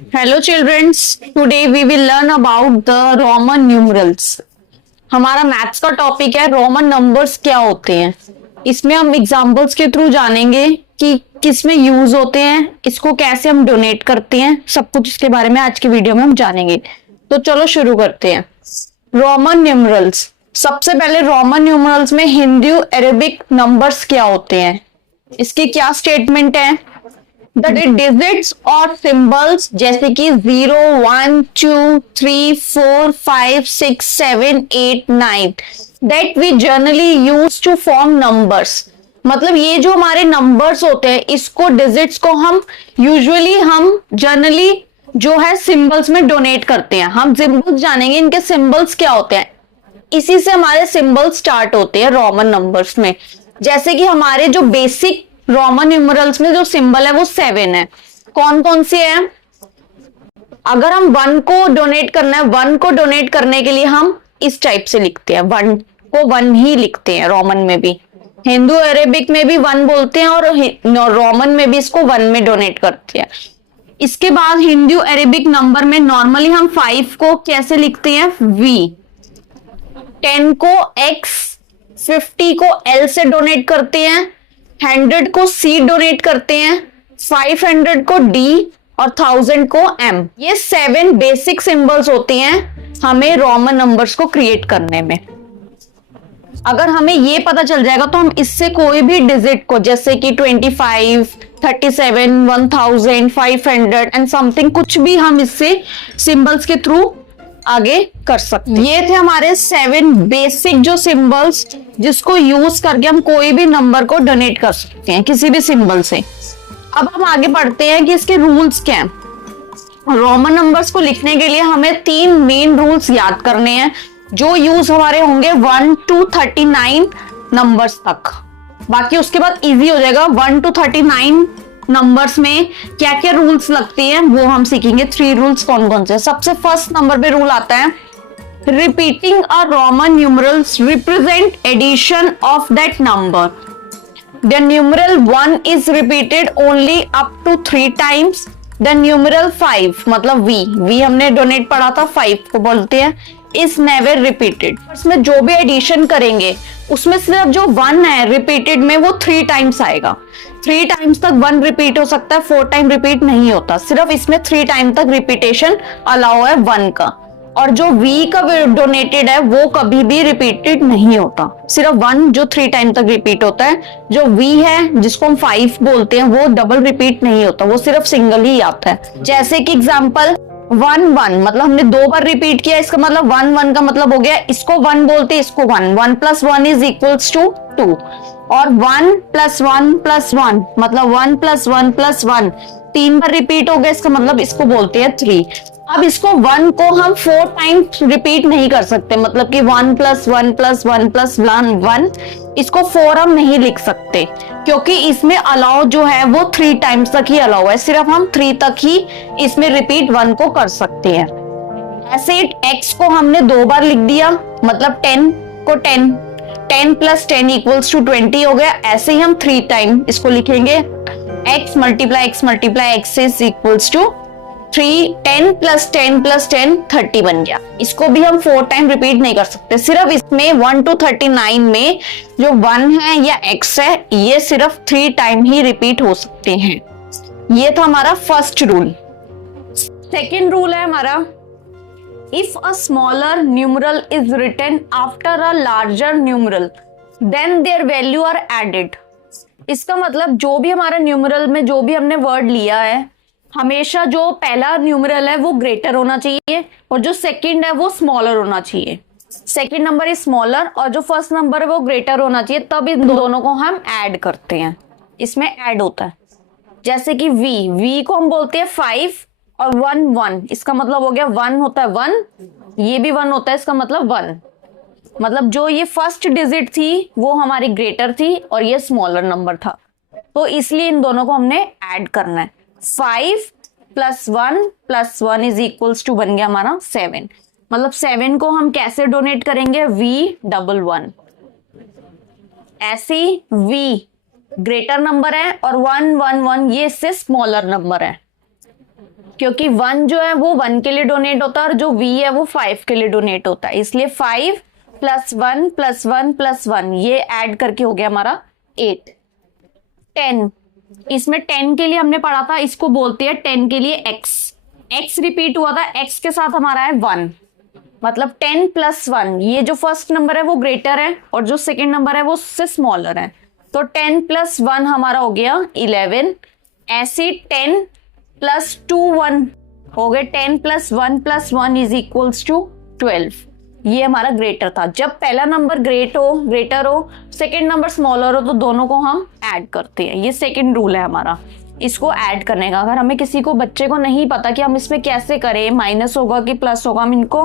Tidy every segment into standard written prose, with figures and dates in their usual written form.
Hello childrens, today we will learn about the Roman numerals. हमारा maths का topic है Roman numbers क्या होते हैं। इसमें हम एग्जांपल्स के थ्रू जानेंगे कि किस में यूज होते हैं, इसको कैसे हम डोनेट करते हैं, सब कुछ इसके बारे में आज की वीडियो में हम जानेंगे। तो चलो शुरू करते हैं। रोमन न्यूमरल्स, सबसे पहले रोमन न्यूमरल्स में हिंदू अरेबिक नंबर्स क्या होते हैं, इसके क्या स्टेटमेंट है। द डिजिट्स और सिंबल्स जैसे कि 0, 1, 2, 3, 4, 5, 6, 7, 8, 9 that we generally use to form numbers. मतलब ये जो हमारे नंबर्स होते हैं, इसको डिजिट्स को हम जनरली जो है सिंबल्स में डोनेट करते हैं। हम सिंबल्स जानेंगे, इनके सिंबल्स क्या होते हैं, इसी से हमारे सिंबल स्टार्ट होते हैं रोमन नंबर्स में। जैसे कि हमारे जो बेसिक रोमन न्यूमरल्स में जो सिंबल है वो 7 है। कौन कौन से हैं? अगर हम 1 को डोनेट करना है, 1 को डोनेट करने के लिए हम इस टाइप से लिखते हैं, 1 को 1 ही लिखते हैं। रोमन में भी, हिंदू अरेबिक में भी 1 बोलते हैं और रोमन में भी इसको 1 में डोनेट करते हैं। इसके बाद हिंदू अरेबिक नंबर में नॉर्मली हम 5 को कैसे लिखते हैं? V, 10 को X, 50 को L से डोनेट करते हैं, 100 को C डोनेट करते हैं, 500 को D और 1000 को M। ये 7 बेसिक सिंबल्स होते हैं हमें रोमन नंबर्स को क्रिएट करने में। अगर हमें ये पता चल जाएगा तो हम इससे कोई भी डिजिट को, जैसे कि 25, 37, 1000, 500 एंड समथिंग, कुछ भी हम इससे सिंबल्स के थ्रू आगे कर सकते हैं। ये थे हमारे 7 बेसिक जो सिंबल्स जिसको यूज करके हम कोई भी नंबर को डोनेट कर सकते हैं किसी भी सिंबल से। अब हम आगे बढ़ते हैं कि इसके रूल्स क्या हैं। रोमन नंबर्स को लिखने के लिए हमें 3 मेन रूल्स याद करने हैं जो यूज हमारे होंगे 1 to 39 नंबर्स तक। बाकी उसके बाद इजी हो जाएगा। 1 to 39 नंबर्स में क्या क्या रूल्स लगते हैं वो हम सीखेंगे। 3 रूल्स कौन कौन से। सबसे फर्स्ट नंबर पे रूल आता है, repeating a Roman numerals represent addition of that number. The numeral 1 is repeated only up to 3 times. The numeral 5 मतलब V हमने डोनेट पढ़ा था, 5 को बोलते हैं, इज नेवर रिपीटेड। इसमें जो भी एडिशन करेंगे उसमें सिर्फ जो 1 है रिपीटेड में वो 3 टाइम्स आएगा। 3 टाइम्स तक 1 रिपीट हो सकता है, 4 टाइम रिपीट नहीं होता। सिर्फ इसमें 3 टाइम तक रिपीटेशन अलाउ है 1 का। और जो V का डोनेटेड है वो कभी भी रिपीटेड नहीं होता, सिर्फ 1 जो 3 टाइम तक रिपीट होता है। जो V है जिसको हम 5 बोलते हैं वो डबल रिपीट नहीं होता, वो सिर्फ सिंगल ही आता है। जैसे कि एग्जांपल 1 1 मतलब हमने 2 बार रिपीट किया, इसका मतलब 1 1 का मतलब हो गया, इसको 1 बोलते हैं, इसको 1 1 + 1 इज इक्वल्स टू 2। और 1 + 1 + 1 मतलब 1 + 1 + 1 3 बार रिपीट हो गया, इसका मतलब इसको बोलते हैं 3। अब इसको 1 को हम 4 टाइम रिपीट नहीं कर सकते, मतलब कि 1 + 1 + 1 + 1 1, इसको 4 हम नहीं लिख सकते क्योंकि इसमें अलाउ जो है वो 3 टाइम्स तक ही अलाउ है। सिर्फ हम 3 तक ही इसमें रिपीट 1 को कर सकते हैं। ऐसे x को हमने 2 बार लिख दिया, मतलब 10 को 10 + 10 = 20 हो गया। ऐसे ही हम 3 टाइम इसको लिखेंगे, x × x × x is equals to 3, 10 + 10 + 10 30 बन गया। इसको भी हम 4 टाइम रिपीट नहीं कर सकते। सिर्फ इसमें 1 to 39 में जो 1 है या x है ये सिर्फ 3 टाइम ही रिपीट हो सकते हैं। ये था हमारा फर्स्ट रूल। सेकेंड रूल है हमारा, if a smaller numeral is written after a larger numeral then their value are added. इसका मतलब जो भी हमारा न्यूमरल में जो भी हमने वर्ड लिया है, हमेशा जो पहला न्यूमरल है वो ग्रेटर होना चाहिए और जो सेकंड है वो स्मॉलर होना चाहिए। सेकंड नंबर इज स्मॉलर और जो फर्स्ट नंबर है वो ग्रेटर होना चाहिए, तब इन दोनों को हम ऐड करते हैं, इसमें ऐड होता है। जैसे कि V को हम बोलते हैं 5 और 1 1, इसका मतलब हो गया 1 होता है 1, ये भी 1 होता है, इसका मतलब 1। मतलब जो ये फर्स्ट डिजिट थी वो हमारी ग्रेटर थी और ये स्मॉलर नंबर था, तो इसलिए इन दोनों को हमने ऐड करना है। 5 + 1 + 1 इज इक्वल्स टू बन गया हमारा 7। मतलब 7 को हम कैसे डोनेट करेंगे? V11। ऐसे V ग्रेटर नंबर है और 1 1 1 ये इससे स्मॉलर नंबर है। क्योंकि 1 जो है वो 1 के लिए डोनेट होता है और जो V है वो 5 के लिए डोनेट होता है, इसलिए 5 + 1 + 1 + 1 ये ऐड करके हो गया हमारा 8। 10, इसमें 10 के लिए हमने पढ़ा था, इसको बोलते हैं 10 के लिए x रिपीट हुआ था, x के साथ हमारा है 1, मतलब 10 + 1, ये जो फर्स्ट नंबर है वो ग्रेटर है और जो सेकेंड नंबर है वो उससे स्मॉलर है, तो 10 + 1 हमारा हो गया 11। ऐसे 10 + 2 1 हो गए, 10 + 1 + 1 = 12। ये हमारा ग्रेटर था। जब पहला नंबर ग्रेटर हो, सेकेंड नंबर स्मॉलर हो, तो दोनों को हम ऐड करते हैं। ये सेकेंड रूल है हमारा, इसको ऐड करने का। अगर हमें किसी को बच्चे को नहीं पता कि हम इसमें कैसे करें, माइनस होगा कि प्लस होगा, हम इनको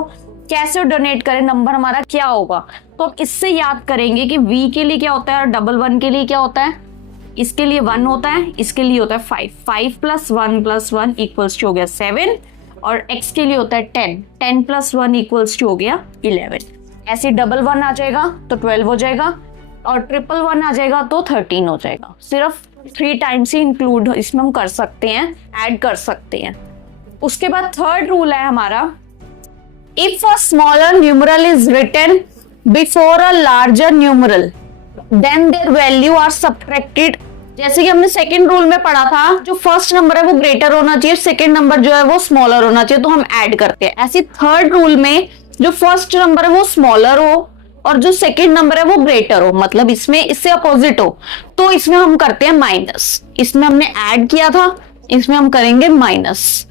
कैसे डोनेट करें, नंबर हमारा क्या होगा, तो आप इससे याद करेंगे कि V के लिए क्या होता है और 11 के लिए क्या होता है। इसके लिए 1 होता है, इसके लिए होता है 5। 5 + 1 + 1 = हो गया 7 और x के लिए होता है 10। 10 + 1 = हो गया 11। ऐसे 11 आ जाएगा तो 12 हो जाएगा और 111 आ जाएगा तो 13 हो जाएगा। सिर्फ 3 टाइम्स ही इंक्लूड इसमें हम कर सकते हैं, ऐड कर सकते हैं। उसके बाद थर्ड रूल है हमारा, if a smaller numeral is written before a larger numeral then their value are subtracted. जैसे कि हमने सेकंड रूल में पढ़ा था, जो फर्स्ट नंबर है वो ग्रेटर होना चाहिए, सेकंड नंबर जो है वो स्मॉलर होना चाहिए, तो हम ऐड करते हैं। ऐसे थर्ड रूल में जो फर्स्ट नंबर है वो स्मॉलर हो और जो सेकंड नंबर है वो ग्रेटर हो, मतलब इसमें इससे अपोजिट हो, तो इसमें हम करते हैं माइनस। इसमें हमने ऐड किया था, इसमें हम करेंगे माइनस।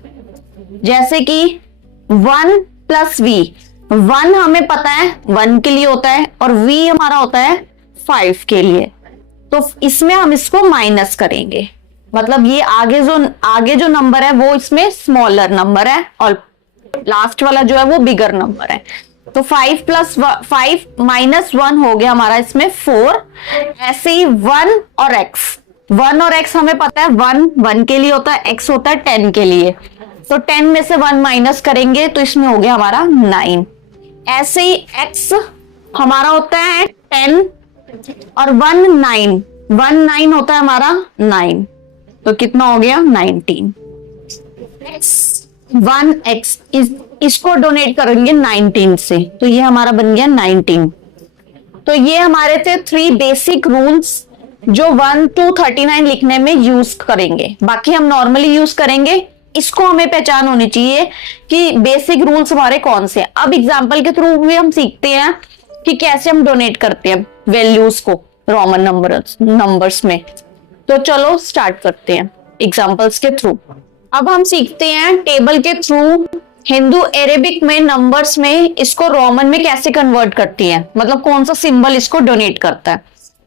जैसे कि 1 + V, 1 हमें पता है 1 के लिए होता है और V हमारा होता है 5 के लिए, तो इसमें हम इसको माइनस करेंगे, मतलब ये आगे जो नंबर है वो इसमें स्मॉलर नंबर है और लास्ट वाला जो है वो बिगर नंबर है। तो 5 + 5 - 1 हो गया हमारा इसमें 4। ऐसे ही 1 और x हमें पता है 1 के लिए होता है, x होता है 10 के लिए, तो 10 में से 1 माइनस करेंगे तो इसमें हो गया हमारा 9। ऐसे ही x हमारा होता है 10 और 1 9 होता है हमारा 9, तो कितना हो गया 19। x इसको डोनेट करेंगे 19 से, तो ये हमारा बन गया 19। तो ये हमारे थे 3 बेसिक रूल्स जो 1 to 39 लिखने में यूज करेंगे, बाकी हम नॉर्मली यूज करेंगे। इसको हमें पहचान होनी चाहिए कि बेसिक रूल्स हमारे कौन से। अब एग्जांपल के थ्रू भी हम सीखते हैं कि कैसे हम डोनेट करते हैं वैल्यूज को रोमन नंबर्स में। तो चलो स्टार्ट करते हैं एग्जांपल्स के थ्रू। अब हम सीखते हैं टेबल के थ्रू हिंदू अरेबिक में नंबर्स में इसको रोमन में कैसे कन्वर्ट करती है, मतलब कौन सा सिंबल इसको डोनेट करता है।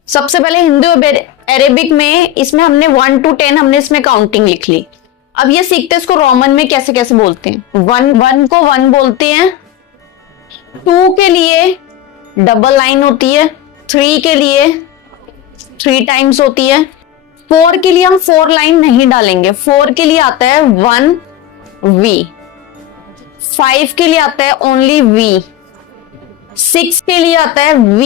सबसे पहले हिंदू अरेबिक में इसमें हमने 1 to 10 हमने इसमें काउंटिंग लिख ली। अब ये सीखते हैं इसको रोमन में कैसे कैसे बोलते हैं। 1 को 1 बोलते हैं, 2 के लिए डबल लाइन होती है, 3 के लिए 3 टाइम्स होती है, 4 के लिए हम 4 लाइन नहीं डालेंगे, 4 के लिए आता है 1 V, 5 के लिए आता है ओनली V, 6 के लिए आता है V,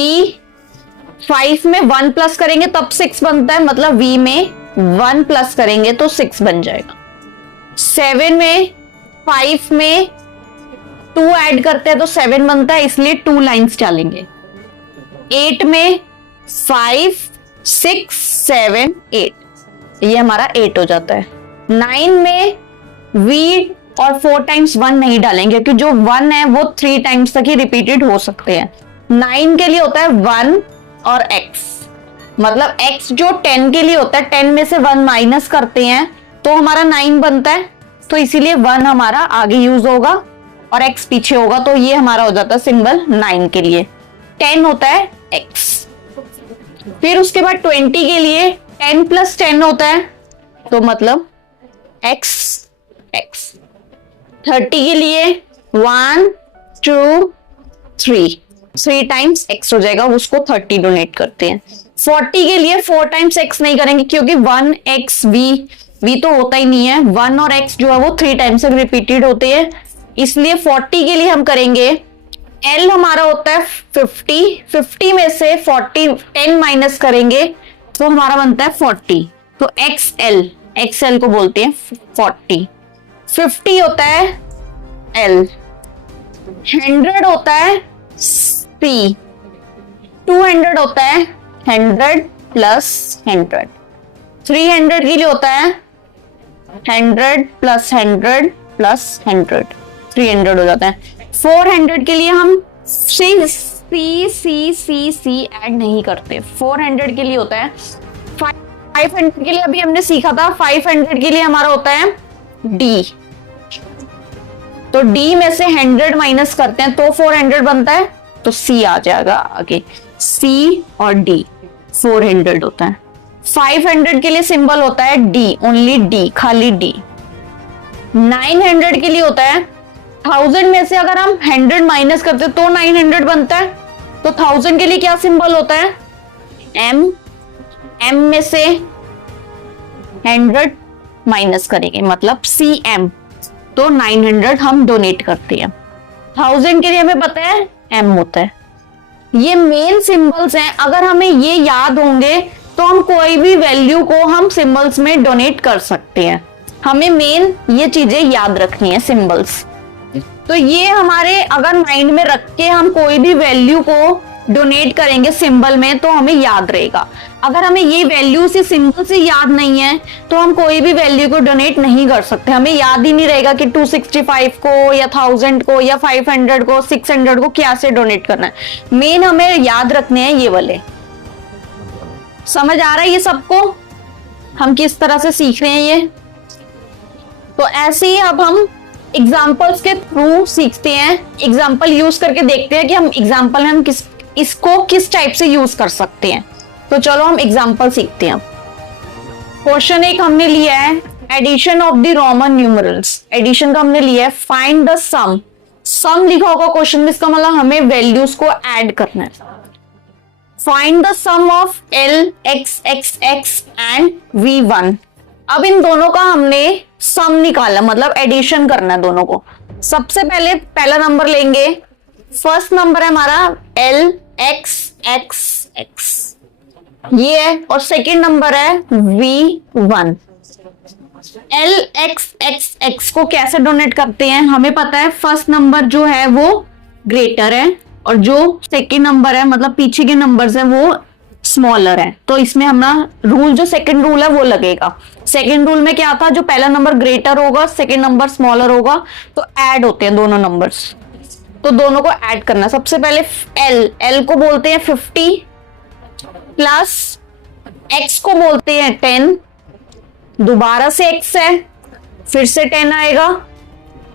5 में 1 प्लस करेंगे तब 6 बनता है, मतलब V में 1 प्लस करेंगे तो 6 बन जाएगा। 7 में 5 में 2 ऐड करते हैं तो 7 बनता है, इसलिए 2 लाइंस डालेंगे। 8 में 5 6 7 8, ये हमारा 8 हो जाता है। 9 में V और 4 टाइम्स 1 नहीं डालेंगे क्योंकि जो 1 है वो 3 टाइम्स तक ही रिपीटेड हो सकते हैं। 9 के लिए होता है 1 और x, मतलब x जो 10 के लिए होता है 10 में से 1 माइनस करते हैं तो हमारा 9 बनता है, तो इसीलिए 1 हमारा आगे यूज होगा और x पीछे होगा, तो ये हमारा हो जाता है सिंबल 9 के लिए। 10 होता है x। फिर उसके बाद 20 के लिए 10 + 10 होता है, तो मतलब x। 30 के लिए 1 2 3 टाइम्स x हो जाएगा, उसको 30 डोनेट करते हैं। 40 के लिए 4 टाइम्स x नहीं करेंगे क्योंकि 1x v तो होता ही नहीं है, 1 और x जो है वो 3 टाइम्स तक रिपीटेड होते हैं, इसलिए 40 के लिए हम करेंगे L हमारा होता है 50 में से 10 माइनस करेंगे तो हमारा बनता है 40, तो XL को बोलते हैं 40। 50 होता है L, 100 होता है C, 200 होता है 100 प्लस 100, 300 के लिए होता है 100 प्लस 100 प्लस 100, 300 हो जाता है। 400 के लिए हम सी ऐड नहीं करते, 400 के लिए होता है 500 के लिए अभी हमने सीखा था, 500 के लिए हमारा होता है D, तो D में से 100 माइनस करते हैं तो 400 बनता है, तो C आ जाएगा आगे, C और D 400 होता है। 500 के लिए सिंबल होता है D, ओनली D, खाली D। 900 के लिए होता है 1000 में से अगर हम 100 माइनस करते तो 900 बनता है, तो 1000 के लिए क्या सिंबल होता है M, M में से 100 माइनस करेंगे मतलब CM, तो 900 हम डोनेट करते हैं। 1000 के लिए हमें पता है M होता है। ये मेन सिंबल्स हैं, अगर हमें ये याद होंगे तो हम कोई भी वैल्यू को हम सिंबल्स में डोनेट कर सकते हैं। हमें मेन ये चीजें याद रखनी है सिंबल्स। तो ये हमारे अगर माइंड में रख के हम कोई भी वैल्यू को डोनेट करेंगे सिंबल में तो हमें याद रहेगा। अगर हमें ये वैल्यू से सिंबल से याद नहीं है तो हम कोई भी वैल्यू को डोनेट नहीं कर सकते। हमें याद ही नहीं रहेगा कि 265 को या 1000 को या 500 को 600 को क्या से डोनेट करना है। मेन हमें याद रखने हैं ये वाले। समझ आ रहा है ये सबको, हम किस तरह से सीख रहे हैं ये? तो ऐसे ही अब हम एग्जाम्पल्स के थ्रू सीखते हैं, एग्जाम्पल यूज करके देखते हैं कि हम एग्जाम्पल में हम इसको किस टाइप से यूज कर सकते हैं। तो चलो हम एग्जाम्पल सीखते हैं। क्वेश्चन एक हमने लिया है addition of the Roman numerals, addition का हमने लिया है। फाइंड द सम, सम लिखा होगा क्वेश्चन में, इसका मतलब हमें वैल्यूज को ऐड करना है। Find the sum of L x x x and V1। अब इन दोनों का हमने सम निकालना, मतलब एडिशन करना है दोनों को। सबसे पहले पहला नंबर लेंगे, फर्स्ट नंबर है हमारा L x x x, ये है, और सेकंड नंबर है V1। L x x x को कैसे डोनेट करते हैं? हमें पता है फर्स्ट नंबर जो है वो ग्रेटर है और जो सेकंड नंबर है मतलब पीछे के नंबर्स हैं वो स्मॉलर है, तो इसमें हमारा रूल जो सेकंड रूल है वो लगेगा। सेकंड रूल में क्या था, जो पहला नंबर ग्रेटर होगा सेकंड नंबर स्मॉलर होगा तो ऐड होते हैं दोनों नंबर्स, तो दोनों को ऐड करना। सबसे पहले L को बोलते हैं 50 प्लस X को बोलते हैं 10, दोबारा से X है फिर से 10 आएगा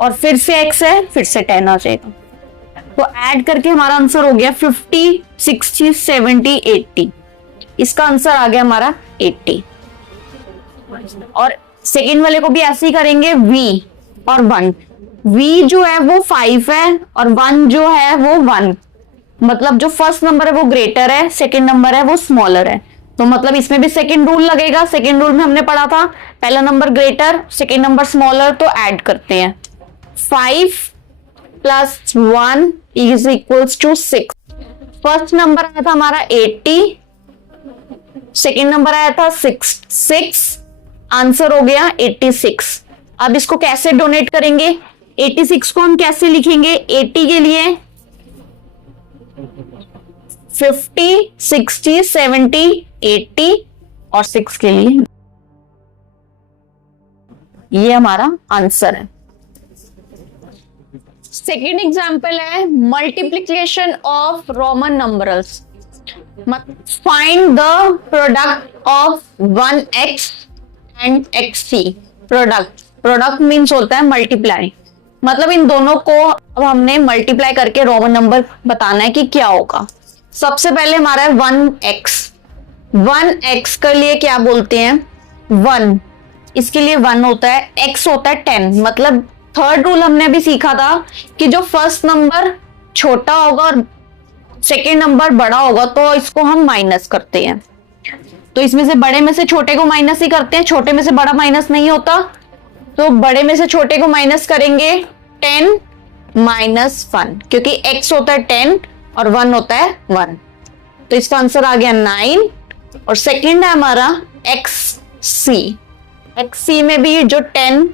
और फिर से X है फिर से 10 आ जाएगा, तो ऐड करके हमारा आंसर हो गया 50, 60, 70, 80। इसका आंसर आ गया हमारा 80। और सेकेंड वाले को भी ऐसे ही करेंगे, V और 1। V जो है वो 5 है और 1 जो है वो 1, मतलब जो फर्स्ट नंबर है वो ग्रेटर है, सेकेंड नंबर है वो स्मॉलर है, तो मतलब इसमें भी सेकेंड रूल लगेगा। सेकेंड रूल में हमने पढ़ा था पहला number greater second number smaller, तो ऐड करते हैं 5 plus 1 is equals to 6। First number आया था हमारा 80, सेकेंड नंबर आया था 6, आंसर हो गया 86। अब इसको कैसे डोनेट करेंगे? 86 को हम कैसे लिखेंगे? 80 के लिए 50, 60, 70, 80 और 6 के लिए ये हमारा आंसर है। सेकेंड एग्जाम्पल है multiplication of Roman numbers. Find the product of 1x and xc। Product means होता है मल्टीप्लाई, मतलब इन दोनों को अब हमने मल्टीप्लाई करके रोमन नंबर बताना है कि क्या होगा। सबसे पहले हमारा है 1x के लिए क्या बोलते हैं 1, इसके लिए 1 होता है, x होता है 10, मतलब थर्ड रूल हमने अभी सीखा था कि जो फर्स्ट नंबर छोटा होगा और सेकेंड नंबर बड़ा होगा तो इसको हम माइनस करते हैं, तो इसमें से बड़े में से छोटे को माइनस ही करते हैं, छोटे में से बड़ा माइनस नहीं होता, तो बड़े में से छोटे को माइनस करेंगे 10 माइनस 1, क्योंकि x होता है 10 और 1 होता है 1, तो इसका आंसर आ गया 9। और सेकंड है हमारा xc में भी जो 10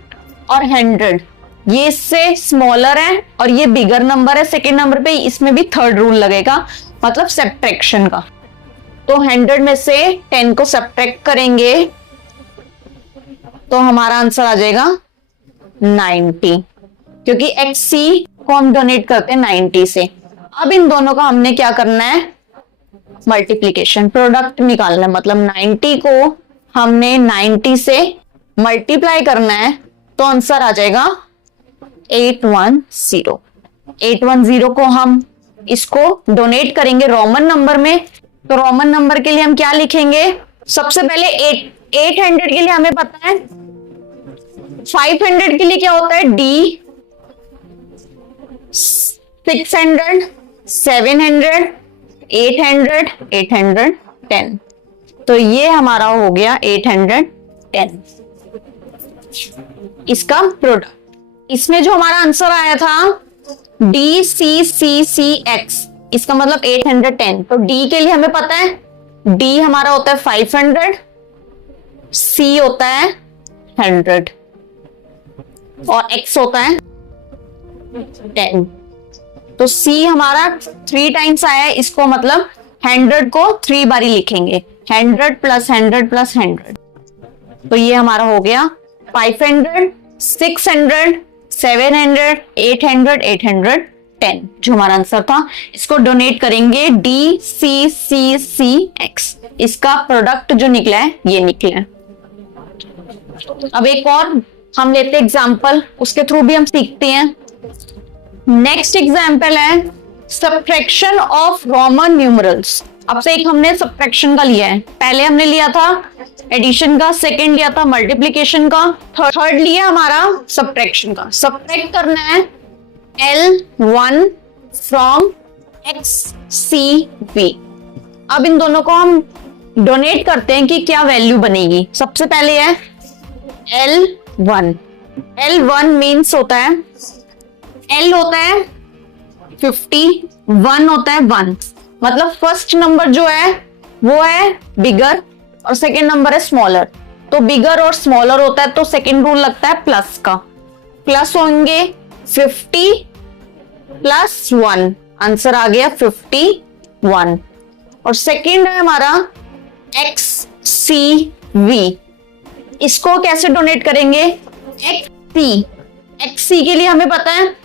और 100, ये इससे स्मॉलर है और ये बिगर नंबर है सेकेंड नंबर पे, इसमें भी थर्ड रूल लगेगा, मतलब सब्ट्रैक्शन का। तो 100 में से 10 को सब्ट्रैक्ट करेंगे तो हमारा आंसर आ जाएगा 90, क्योंकि XC को हम डोनेट करते हैं 90 से। अब इन दोनों का हमने क्या करना है, मल्टीप्लीकेशन, प्रोडक्ट निकालना है, मतलब 90 को हमने 90 से मल्टीप्लाई करना है तो आंसर आ जाएगा 810। 810 को हम इसको डोनेट करेंगे रोमन नंबर में, तो रोमन नंबर के लिए हम क्या लिखेंगे, सबसे पहले 800 के लिए हमें पता है, 500 के लिए क्या होता है D, 600, 700, 800, 810, तो ये हमारा हो गया 810 इसका प्रोडक्ट। इसमें जो हमारा आंसर आया था DCCCX, इसका मतलब 810, तो D के लिए हमें पता है D हमारा होता है 500, C होता है 100 और X होता है 10, तो C हमारा 3 टाइम्स आया है, इसको मतलब 100 को 3 बारी लिखेंगे, 100 प्लस 100 प्लस 100, तो ये हमारा हो गया 500, 600, 700, 800, 810 जो हमारा आंसर था। इसको डोनेट करेंगे DCCCX, इसका प्रोडक्ट जो निकला है ये निकला है। अब एक और हम लेते हैं एग्जाम्पल, उसके थ्रू भी हम सीखते हैं। नेक्स्ट एग्जाम्पल है सब्ट्रैक्शन ऑफ रोमन न्यूमरल्स। अब से एक हमने सब्ट्रैक्शन का लिया है, पहले हमने लिया था एडिशन का, सेकंड लिया था मल्टीप्लिकेशन का, थर्ड लिया हमारा सब्ट्रैक्शन का। सब्ट्रैक्ट करना है L1 फ्रॉम XCV। अब इन दोनों को हम डोनेट करते हैं कि क्या वैल्यू बनेगी। सबसे पहले है L1, L1 मीन्स होता है, L होता है 50, 1 होता है 1, मतलब फर्स्ट नंबर जो है वो है बिगर और सेकेंड नंबर है स्मॉलर, तो बिगर और स्मॉलर होता है तो सेकेंड रूल लगता है प्लस का, प्लस होंगे 50 प्लस 1, आंसर आ गया 51। और सेकेंड है हमारा XCV, इसको कैसे डोनेट करेंगे, XC के लिए हमें पता है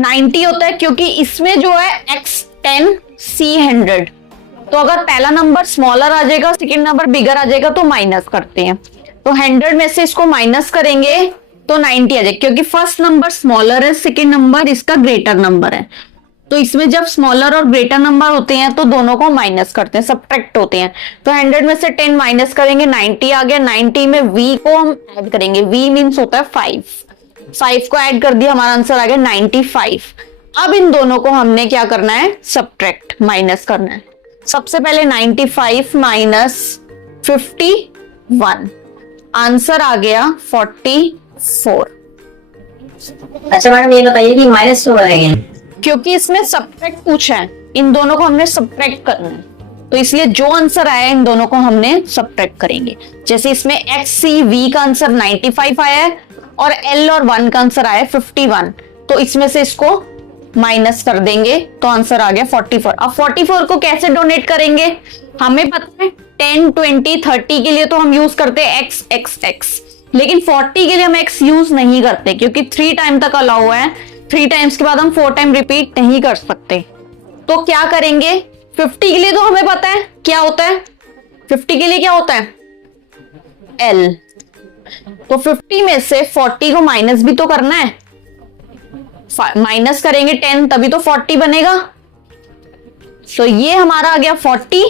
90 होता है, क्योंकि इसमें जो है X10 C100, तो अगर पहला नंबर स्मॉलर आ जाएगा सेकेंड नंबर बिगर आ जाएगा तो माइनस करते हैं, तो 100 में से इसको माइनस करेंगे तो 90 आ जाएगा, क्योंकि फर्स्ट नंबर स्मॉलर है सेकेंड नंबर इसका ग्रेटर नंबर है, तो इसमें जब स्मॉलर और ग्रेटर नंबर होते हैं तो दोनों को माइनस करते हैं, सब्ट्रैक्ट होते हैं, तो 100 में से 10 माइनस करेंगे 90 आ गया। 90 में V को हम ऐड करेंगे, V मीन्स होता है 5 को ऐड कर दिया, हमारा आंसर आ गया 95। अब इन दोनों को हमने क्या करना है, सब्ट्रैक्ट, माइनस करना है। सबसे पहले 95 माइनस 51, आंसर आ गया 44। अच्छा मैडम ये बताइए कि माइनस क्यों करेंगे, क्योंकि इसमें सब्ट्रैक्ट पूछा है, इन दोनों को हमने सब्ट्रैक्ट करना है, तो इसलिए जो आंसर आया इन दोनों को हमने सब्ट्रैक्ट करेंगे। जैसे इसमें XCV का आंसर 95 आया है और L और 1 का आंसर आया 51, तो इसमें से इसको माइनस कर देंगे तो आंसर आ गया 44। अब 44 को कैसे डोनेट करेंगे, हमें पता है 10, 20, 30 के लिए तो हम यूज करते हैं X, लेकिन 40 के लिए हम X यूज नहीं करते, क्योंकि 3 टाइम तक अलाउ है, 3 टाइम्स के बाद हम 4 टाइम रिपीट नहीं कर सकते। तो क्या करेंगे, 50 के लिए तो हमें पता है क्या होता है, 50 के लिए क्या होता है L, तो 50 में से 40 को माइनस भी तो करना है, माइनस करेंगे 10 तभी तो 40 बनेगा, तो ये हमारा आ गया 40,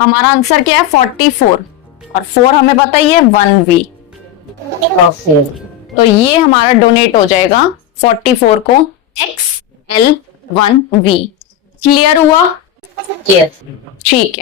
हमारा आंसर क्या है 44, और 4 हमें पता ही है 1V, तो ये हमारा डोनेट हो जाएगा 44 को XL1V। क्लियर हुआ, yes. ठीक है।